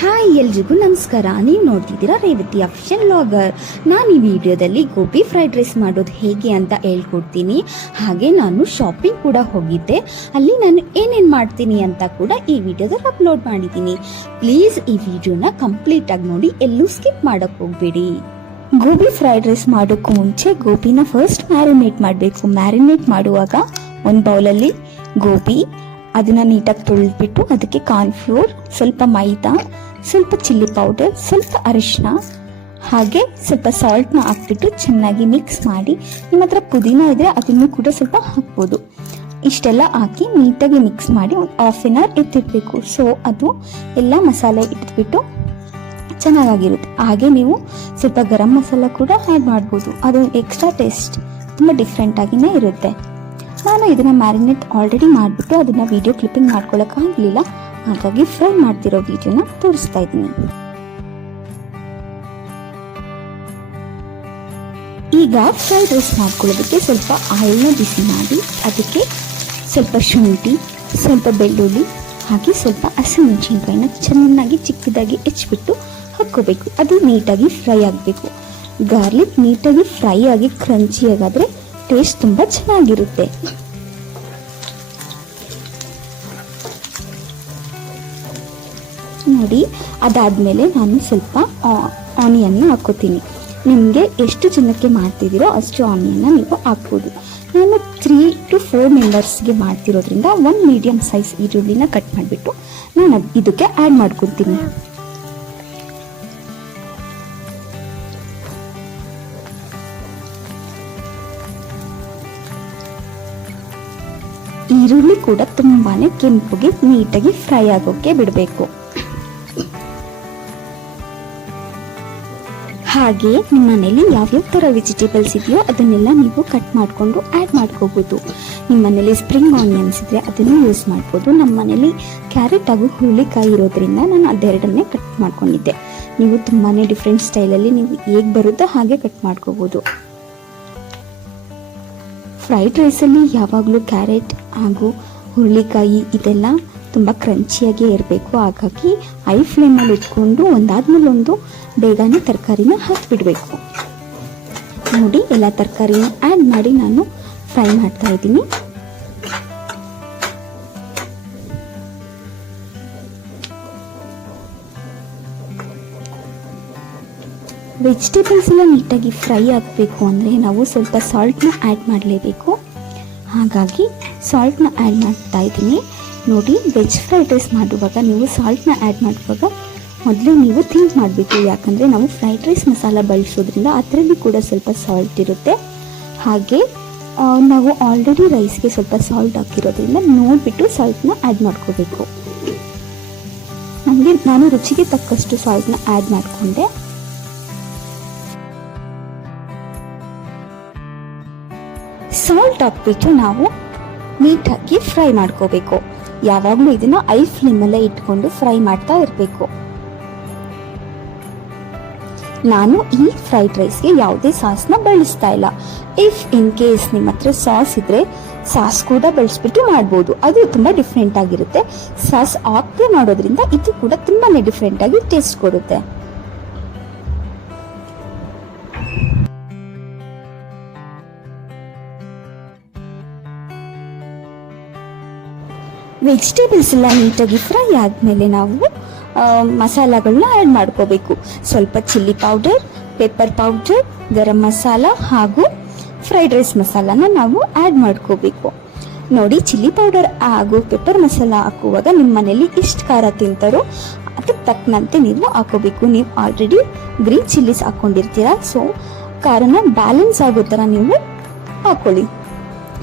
Hi ಎಲ್ರಿಗೂ ನಮಸ್ಕಾರ. ನೀವು ನೋಡ್ತಿದ್ದೀರಾ ರೇವತಿ ಅಫಿಷಿಯಲ್ ವ್ಲಾಗರ್. ನಾನು ಈ ವಿಡಿಯೋದಲ್ಲಿ ಗೋಬಿ ಫ್ರೈಡ್ ರೈಸ್ ಮಾಡೋದು ಹೇಗೆ ಅಂತ ಹೇಳ್ಕೊಡ್ತೀನಿ. ಹಾಗೆ ನಾನು ಶಾಪಿಂಗ್ ಕೂಡ ಹೋಗಿದ್ದೆ, ಅಲ್ಲಿ ನಾನು ಏನೇನು ಮಾಡ್ತೀನಿ ಅಂತ ಕೂಡ ಈ ವಿಡಿಯೋದಲ್ಲಿ ಅಪ್ಲೋಡ್ ಮಾಡಿದ್ದೀನಿ. ಪ್ಲೀಸ್ ಈ ವಿಡಿಯೋನ ಕಂಪ್ಲೀಟ್ ಆಗಿ ನೋಡಿ, ಎಲ್ಲೂ ಸ್ಕಿಪ್ ಮಾಡೋಕ್ಕೆ ಹೋಗ್ಬೇಡಿ. ಗೋಬಿ ಫ್ರೈಡ್ ರೈಸ್ ಮಾಡೋಕ್ಕೂ ಮುಂಚೆ ಗೋಬಿನ ಫಸ್ಟ್ ಮ್ಯಾರಿನೇಟ್ ಮಾಡಬೇಕು. ಮ್ಯಾರಿನೇಟ್ ಮಾಡುವಾಗ ಒಂದು ಬೌಲಲ್ಲಿ ಗೋಬಿ, ಅದನ್ನ ನೀಟಾಗಿ ತೊಳೆದ್ಬಿಟ್ಟು ಅದಕ್ಕೆ ಕಾರ್ನ್ಫ್ಲೋರ್, ಸ್ವಲ್ಪ ಮೈದಾ, ಸ್ವಲ್ಪ ಚಿಲ್ಲಿ ಪೌಡರ್, ಸ್ವಲ್ಪ ಅರಿಶಿನ, ಹಾಗೆ ಸ್ವಲ್ಪ ಸಾಲ್ಟ್ನ ಹಾಕ್ಬಿಟ್ಟು ಚೆನ್ನಾಗಿ ಮಿಕ್ಸ್ ಮಾಡಿ, ನಿಮ್ಮ ಹತ್ರ ಪುದೀನ ಇದ್ರೆ ಅದನ್ನು ಕೂಡ ಸ್ವಲ್ಪ ಹಾಕ್ಬೋದು. ಇಷ್ಟೆಲ್ಲ ಹಾಕಿ ನೀಟಾಗಿ ಮಿಕ್ಸ್ ಮಾಡಿ ಒಂದು ಹಾಫ್ ಆನ್ ಅವರ್ ಎತ್ತಿಡಬೇಕು. ಸೊ ಅದು ಎಲ್ಲ ಮಸಾಲೆ ಇಟ್ಬಿಟ್ಟು ಚೆನ್ನಾಗಿರುತ್ತೆ. ಹಾಗೆ ನೀವು ಸ್ವಲ್ಪ ಗರಂ ಮಸಾಲ ಕೂಡ ಆ್ಯಡ್ ಮಾಡ್ಬೋದು, ಅದು ಎಕ್ಸ್ಟ್ರಾ ಟೇಸ್ಟ್ ತುಂಬ ಡಿಫ್ರೆಂಟ್ ಆಗಿನೇ ಇರುತ್ತೆ. ನಾನು ಇದನ್ನ ಮ್ಯಾರಿನೇಟ್ ಆಲ್ರೆಡಿ ಮಾಡಿಬಿಟ್ಟು ಅದನ್ನ ವಿಡಿಯೋ ಕ್ಲಿಪ್ಪಿಂಗ್ ಮಾಡ್ಕೊಳ್ಳೋಕ್ಕಾಗಲಿಲ್ಲ, ಹಾಗಾಗಿ ಫ್ರೈ ಮಾಡ್ತಿರೋ ವಿಡಿಯೋನ ತೋರಿಸ್ತಾ ಇದ್ದೀನಿ. ಈಗ ಫ್ರೈಡ್ ರೈಸ್ ಮಾಡ್ಕೊಳ್ಳೋದಕ್ಕೆ ಸ್ವಲ್ಪ ಆಯಿಲ್ನ ಬಿಸಿ ಮಾಡಿ ಅದಕ್ಕೆ ಸ್ವಲ್ಪ ಶುಂಠಿ, ಸ್ವಲ್ಪ ಬೆಳ್ಳುಳ್ಳಿ, ಹಾಗೆ ಸ್ವಲ್ಪ ಹಸಿಮೆಣಸಿನ್ಕಾಯಿನ ಚೆನ್ನಾಗಿ ಚಿಕ್ಕದಾಗಿ ಹೆಚ್ಚಿಬಿಟ್ಟು ಹಾಕ್ಕೋಬೇಕು. ಅದು ನೀಟಾಗಿ ಫ್ರೈ ಆಗಬೇಕು. ಗಾರ್ಲಿಕ್ ನೀಟಾಗಿ ಫ್ರೈ ಆಗಿ ಕ್ರಂಚಿಯಾಗಾದರೆ ಟೇಸ್ಟ್ ತುಂಬ ಚೆನ್ನಾಗಿರುತ್ತೆ. ನೋಡಿ, ಅದಾದಮೇಲೆ ನಾನು ಸ್ವಲ್ಪ ಆನಿಯನ್ನ ಹಾಕೋತೀನಿ. ನಿಮಗೆ ಎಷ್ಟು ಜನಕ್ಕೆ ಮಾಡ್ತಿದ್ದೀರೋ ಅಷ್ಟು ಆನಿಯನ್ನ ನೀವು ಹಾಕ್ಬೋದು. ನಾನು 3 to 4 ಮೆಂಬರ್ಸ್ಗೆ ಮಾಡ್ತಿರೋದ್ರಿಂದ 1 ಮೀಡಿಯಮ್ ಸೈಜ್ ಈರುಳ್ಳಿನ ಕಟ್ ಮಾಡಿಬಿಟ್ಟು ನಾನು ಇದಕ್ಕೆ ಆ್ಯಡ್ ಮಾಡ್ಕೊತೀನಿ. ಈರುಳ್ಳಿ ಕೂಡ ತುಂಬಾನೇ ಕೆಂಪುಗೆ ನೀಟಾಗಿ ಫ್ರೈ ಆಗೋಕೆ ಬಿಡಬೇಕು. ಹಾಗೆ ನಿಮ್ಮ ಮನೇಲಿ ಯಾವ್ಯಾವ ಥರ ವೆಜಿಟೇಬಲ್ಸ್ ಇದೆಯೋ ಅದನ್ನೆಲ್ಲ ನೀವು ಕಟ್ ಮಾಡಿಕೊಂಡು ಆ್ಯಡ್ ಮಾಡ್ಕೋಬೋದು. ನಿಮ್ಮ ಮನೇಲಿ ಸ್ಪ್ರಿಂಗ್ ಆನಿಯನ್ಸ್ ಇದ್ದರೆ ಅದನ್ನು ಯೂಸ್ ಮಾಡ್ಬೋದು. ನಮ್ಮ ಮನೇಲಿ ಕ್ಯಾರೆಟ್ ಹಾಗೂ ಹುರುಳಿಕಾಯಿ ಇರೋದ್ರಿಂದ ನಾನು ಅದೆರಡನ್ನೇ ಕಟ್ ಮಾಡ್ಕೊಂಡಿದ್ದೆ. ನೀವು ತುಂಬಾ ಡಿಫ್ರೆಂಟ್ ಸ್ಟೈಲಲ್ಲಿ ನೀವು ಹೇಗೆ ಬರುತ್ತೋ ಹಾಗೆ ಕಟ್ ಮಾಡ್ಕೋಬೋದು. ಫ್ರೈಡ್ ರೈಸಲ್ಲಿ ಯಾವಾಗಲೂ ಕ್ಯಾರೆಟ್ ಹಾಗೂ ಹುರುಳಿಕಾಯಿ ಇದೆಲ್ಲ ತುಂಬ ಕ್ರಂಚಿಯಾಗೇ ಇರಬೇಕು. ಹಾಗಾಗಿ ಹೈ ಫ್ಲೇಮಲ್ಲಿ ಇಟ್ಕೊಂಡು ಒಂದಾದ್ಮೇಲೆ ಒಂದು ಬೇಗನೆ ತರಕಾರಿನ ಹಾಕಿಬಿಡಬೇಕು. ನೋಡಿ, ಎಲ್ಲ ತರಕಾರಿನ ಆ್ಯಡ್ ಮಾಡಿ ನಾನು ಫ್ರೈ ಮಾಡ್ತಾ ಇದ್ದೀನಿ. ವೆಜಿಟೇಬಲ್ಸ್ ಎಲ್ಲ ನೀಟಾಗಿ ಫ್ರೈ ಆಗಬೇಕು ಅಂದರೆ ನಾವು ಸ್ವಲ್ಪ ಸಾಲ್ಟ್ನ ಆ್ಯಡ್ ಮಾಡಲೇಬೇಕು. ಹಾಗಾಗಿ ಸಾಲ್ಟ್ನ ಆ್ಯಡ್ ಮಾಡ್ತಾ ಇದ್ದೀನಿ. ನೋಡಿ, ವೆಜ್ ಫ್ರೈಡ್ ರೈಸ್ ಮಾಡುವಾಗ ನೀವು ಸಾಲ್ಟ್ನ ಆ್ಯಡ್ ಮಾಡುವಾಗ ಮೊದಲು ನೀವು ಥಿಂಕ್ ಮಾಡಬೇಕು, ಯಾಕಂದರೆ ನಾವು ಫ್ರೈಡ್ ರೈಸ್ ಮಸಾಲ ಬಳಸೋದ್ರಿಂದ ಅದರಲ್ಲಿ ಕೂಡ ಸ್ವಲ್ಪ ಸಾಲ್ಟ್ ಇರುತ್ತೆ. ಹಾಗೆ ನಾವು ಆಲ್ರೆಡಿ ರೈಸ್ಗೆ ಸ್ವಲ್ಪ ಸಾಲ್ಟ್ ಹಾಕಿರೋದ್ರಿಂದ ನೋಡಿಬಿಟ್ಟು ಸಾಲ್ಟ್ನ ಆ್ಯಡ್ ಮಾಡ್ಕೋಬೇಕು. ನಾನು ರುಚಿಗೆ ತಕ್ಕಷ್ಟು ಸಾಲ್ಟ್ನ ಆ್ಯಡ್ ಮಾಡಿಕೊಂಡೆ. ಸಾಲ್ಟ್ ಹಾಕ್ಬಿಟ್ಟು ನಾವು ನೀಟಾಗಿ ಫ್ರೈ ಮಾಡ್ಕೋಬೇಕು. ಯಾವಾಗಲೂ ಇದನ್ನ ಐ ಫ್ಲೇಮಲ್ಲೇ ಇಟ್ಕೊಂಡು ಫ್ರೈ ಮಾಡ್ತಾ ಇರಬೇಕು. ನಾನು ಈ ಫ್ರೈಡ್ ರೈಸ್ಗೆ ಯಾವುದೇ ಸಾಸ್ನ ಬಳಸ್ತಾ ಇಲ್ಲ. ಇಫ್ ಇನ್ ಕೇಸ್ ನಿಮ್ಮ ಹತ್ರ ಸಾಸ್ ಇದ್ರೆ ಸಾಸ್ ಕೂಡ ಬಳಸ್ಬಿಟ್ಟು ಮಾಡ್ಬೋದು, ಅದು ತುಂಬ ಡಿಫ್ರೆಂಟ್ ಆಗಿರುತ್ತೆ. ಸಾಸ್ ಹಾಕದೆ ಮಾಡೋದ್ರಿಂದ ಇದು ಕೂಡ ತುಂಬಾ ಡಿಫ್ರೆಂಟ್ ಆಗಿ ಟೇಸ್ಟ್ ಕೊಡುತ್ತೆ. ವೆಜಿಟೇಬಲ್ಸ್ ಎಲ್ಲ ನೀಟಾಗಿ ಫ್ರೈ ಆದಮೇಲೆ ನಾವು ಮಸಾಲಗಳನ್ನ ಆ್ಯಡ್ ಮಾಡ್ಕೋಬೇಕು. ಸ್ವಲ್ಪ chilli powder, pepper powder, garam masala ಹಾಗೂ ಫ್ರೈಡ್ ರೈಸ್ ಮಸಾಲಾನ ನಾವು ಆ್ಯಡ್ ಮಾಡ್ಕೋಬೇಕು. ನೋಡಿ, ಚಿಲ್ಲಿ ಪೌಡರ್ ಹಾಗೂ ಪೆಪ್ಪರ್ ಮಸಾಲ ಹಾಕುವಾಗ ನಿಮ್ಮ ಮನೇಲಿ ಎಷ್ಟು ಖಾರ ತಿಂತಾರೋ ಅದಕ್ಕೆ ತಕ್ಕಂತೆ ನೀವು ಹಾಕೋಬೇಕು. ನೀವು ಆಲ್ರೆಡಿ ಗ್ರೀನ್ ಚಿಲ್ಲಿಸ್ ಹಾಕ್ಕೊಂಡಿರ್ತೀರ, ಸೊ ಖಾರನ ಬ್ಯಾಲೆನ್ಸ್ ಆಗೋ ಥರ ನೀವು ಹಾಕ್ಕೊಳ್ಳಿ.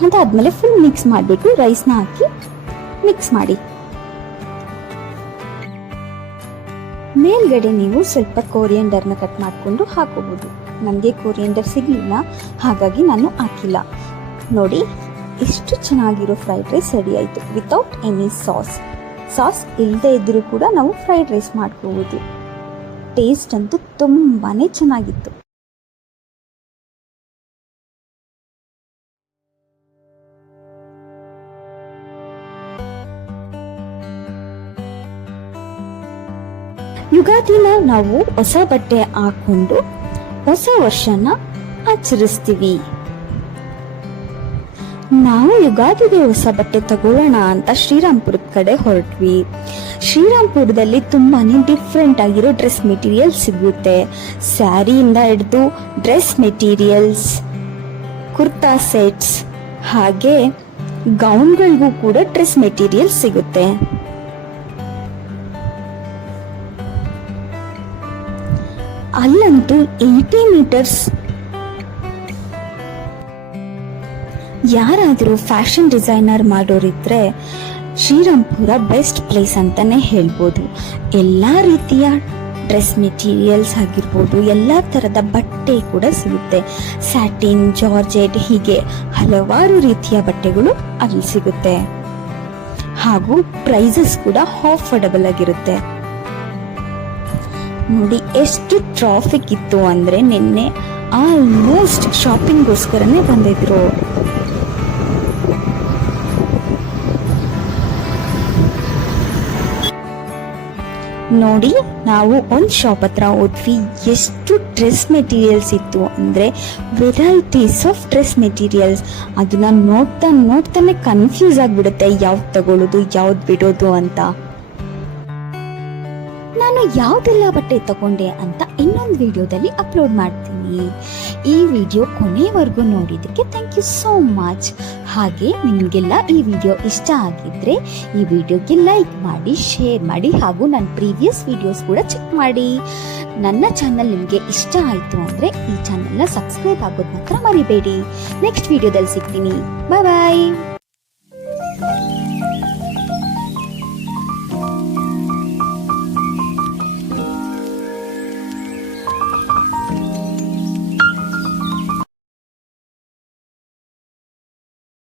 ಅದಾದಮೇಲೆ ಫುಲ್ ಮಿಕ್ಸ್ ಮಾಡಿಬಿಟ್ಟು ರೈಸ್ನ ಹಾಕಿ ಮಿಕ್ಸ್ ಮಾಡಿ. ಮೇಲ್ಗಡೆ ನೀವು ಸ್ವಲ್ಪ ಕೋರಿಯಂಡರ್ನ ಕಟ್ ಮಾಡಿಕೊಂಡು ಹಾಕೋಬಹುದು. ನನಗೆ ಕೋರಿಯಂಡರ್ ಸಿಗಲಿಲ್ಲ, ಹಾಗಾಗಿ ನಾನು ಹಾಕಿಲ್ಲ. ನೋಡಿ, ಎಷ್ಟು ಚೆನ್ನಾಗಿರೋ ಫ್ರೈಡ್ ರೈಸ್ ರೆಡಿ ಆಯಿತು ವಿತೌಟ್ ಎನಿ ಸಾಸ್ ಇಲ್ಲದೆ ಇದ್ದರೂ ಕೂಡ ನಾವು ಫ್ರೈಡ್ ರೈಸ್ ಮಾಡ್ಕೋಬೋದು. ಟೇಸ್ಟ್ ಅಂತೂ ತುಂಬಾ ಚೆನ್ನಾಗಿತ್ತು. ಯುಗಾದಿನ ನಾವು ಹೊಸ ಬಟ್ಟೆ ಹಾಕೊಂಡು ಹೊಸ ವರ್ಷನ ಆಚರಿಸ್ತೀವಿ. ನಾವು ಯುಗಾದಿಗೆ ಹೊಸ ಬಟ್ಟೆ ತಗೊಳ್ಳೋಣ ಅಂತ ಶ್ರೀರಾಮ್ಪುರದ ಕಡೆ ಹೊರಟ್ವಿ. ಶ್ರೀರಾಮ್ಪುರದಲ್ಲಿ ತುಂಬಾನೇ ಡಿಫ್ರೆಂಟ್ ಆಗಿರೋ ಡ್ರೆಸ್ ಮೆಟೀರಿಯಲ್ಸ್ ಸಿಗುತ್ತೆ. ಸ್ಯಾರಿಯಿಂದ ಹಿಡಿದು ಡ್ರೆಸ್ ಮೆಟೀರಿಯಲ್ಸ್, ಕುರ್ತಾ ಸೆಟ್ಸ್, ಹಾಗೆ ಗೌನ್ಗಳಿಗೂ ಕೂಡ ಡ್ರೆಸ್ ಮೆಟೀರಿಯಲ್ ಸಿಗುತ್ತೆ. ಅಲ್ಲಂತೂ 80 ಮೀಟರ್ಸ್ ಯಾರಾದರೂ ಫ್ಯಾಷನ್ ಡಿಸೈನರ್ ಮಾಡೋರಿದ್ರೆ ಶ್ರೀರಾಮ್ಪುರ ಬೆಸ್ಟ್ ಪ್ಲೇಸ್ ಅಂತಾನೆ ಹೇಳ್ಬೋದು. ಎಲ್ಲ ರೀತಿಯ ಡ್ರೆಸ್ ಮೆಟೀರಿಯಲ್ಸ್ ಆಗಿರ್ಬೋದು, ಎಲ್ಲ ಥರದ ಬಟ್ಟೆ ಕೂಡ ಸಿಗುತ್ತೆ. ಸ್ಯಾಟಿನ್, ಜಾರ್ಜೆಟ್, ಹೀಗೆ ಹಲವಾರು ರೀತಿಯ ಬಟ್ಟೆಗಳು ಅಲ್ಲಿ ಸಿಗುತ್ತೆ. ಹಾಗೂ ಪ್ರೈಸಸ್ ಕೂಡ ಅಫೋರ್ಡಬಲ್ ಆಗಿರುತ್ತೆ. ನೋಡಿ ಎಷ್ಟು ಟ್ರಾಫಿಕ್ ಇತ್ತು ಅಂದ್ರೆ ನಿನ್ನೆ ಆಲ್ಮೋಸ್ಟ್ ಶಾಪಿಂಗ್ಗೋಸ್ಕರನೇ ಬಂದಿದ್ರು. ನೋಡಿ ನಾವು ಒಂದು ಶಾಪ್ ಹತ್ರ ಹೋದ್ವಿ. ಎಷ್ಟು ಡ್ರೆಸ್ ಮೆಟೀರಿಯಲ್ಸ್ ಇತ್ತು ಅಂದ್ರೆ ವೆರೈಟೀಸ್ ಆಫ್ ಡ್ರೆಸ್ ಮೆಟೀರಿಯಲ್ಸ್. ಅದನ್ನ ನೋಡ್ತಾನೆ ಕನ್ಫ್ಯೂಸ್ ಆಗಿಬಿಡುತ್ತೆ, ಯಾವ್ದು ತಗೊಳ್ಳೋದು ಯಾವ್ದು ಬಿಡೋದು ಅಂತ. ನಾನು ಯಾವುದೆಲ್ಲ ಬಟ್ಟೆ ತಗೊಂಡೆ ಅಂತ ಇನ್ನೊಂದು ವಿಡಿಯೋದಲ್ಲಿ ಅಪ್ಲೋಡ್ ಮಾಡ್ತೀನಿ. ಈ ವಿಡಿಯೋ ಕೊನೆವರೆಗೂ ನೋಡಿದ್ದಕ್ಕೆ ಥ್ಯಾಂಕ್ ಯು ಸೋ ಮಚ್. ಹಾಗೆ ನಿಮಗೆಲ್ಲ ಈ ವಿಡಿಯೋ ಇಷ್ಟ ಆಗಿದ್ರೆ ಈ ವಿಡಿಯೋಗೆ ಲೈಕ್ ಮಾಡಿ, ಶೇರ್ ಮಾಡಿ, ಹಾಗೂ ನನ್ನ ಪ್ರೀವಿಯಸ್ ವಿಡಿಯೋಸ್ ಕೂಡ ಚೆಕ್ ಮಾಡಿ. ನನ್ನ ಚಾನಲ್ ನಿಮಗೆ ಇಷ್ಟ ಆಯಿತು ಅಂದರೆ ಈ ಚಾನಲ್ನ ಸಬ್ಸ್ಕ್ರೈಬ್ ಆಗೋದು ಮಾತ್ರ ಮರಿಬೇಡಿ. ನೆಕ್ಸ್ಟ್ ವಿಡಿಯೋದಲ್ಲಿ ಸಿಗ್ತೀನಿ. ಬಾಯ್ ಬಾಯ್.